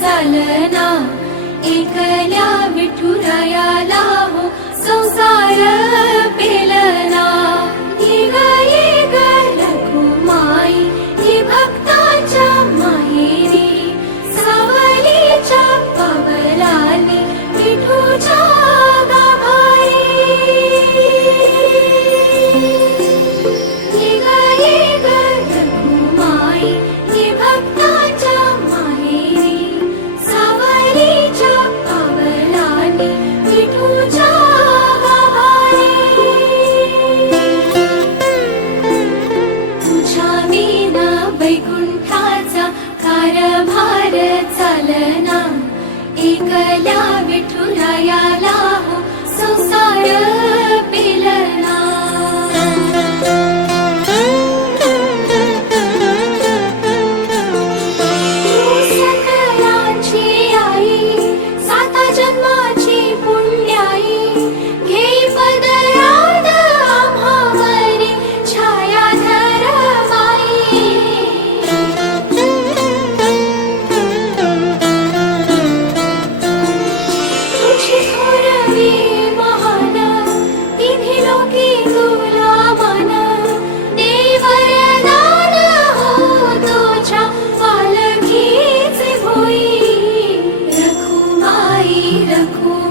चालना, एकल्या विठुरायाला हो संसार पेलना। ये ग रखुमाई ही भक्ताच्या माहेरी, सावलीच्या पावलांनी विठूच्या गाभारी। ये ग रखुमाई ही भक्ताच्या माहेरी, सावलीच्या पावलांनी विठूच्या गाभारी। तुझ्या विना वैकुंठाचा कारभार चालना, एकल्या विठुरायाला हो संसार पेलना। तू सकलांची आई, साता जन्माची पुण्याई, घेई पदरात आम्हावरी छाया धर माई। तुझी थोरवी महान, तिन्ही लोकी तुला मान, देई वरदान हो तुझ्या पालखीचे भोई। रखुमाई रखुमाई